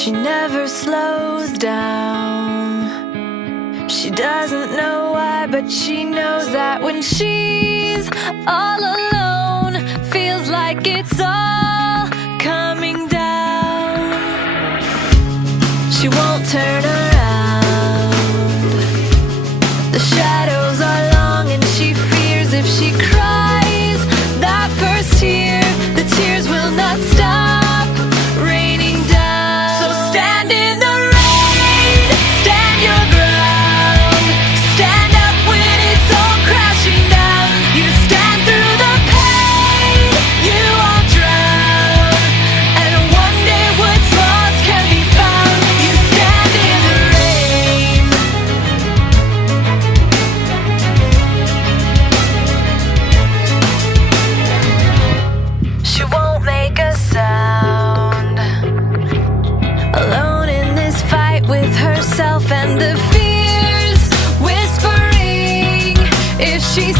She never slows down. She doesn't know why, but she knows that when she's all alone, feels like it's all coming down. She won't turn around. The shadows are long and she fears if she cries that first tear, the tears will not stop raining down. So stand in the rain, stand your ground, stand up when it's all crashing down. You stand through the pain, you won't drown, and one day what's lost can be found. You stand in the rain. She won't make a sound, alone in this fight with herself and the fears whispering if she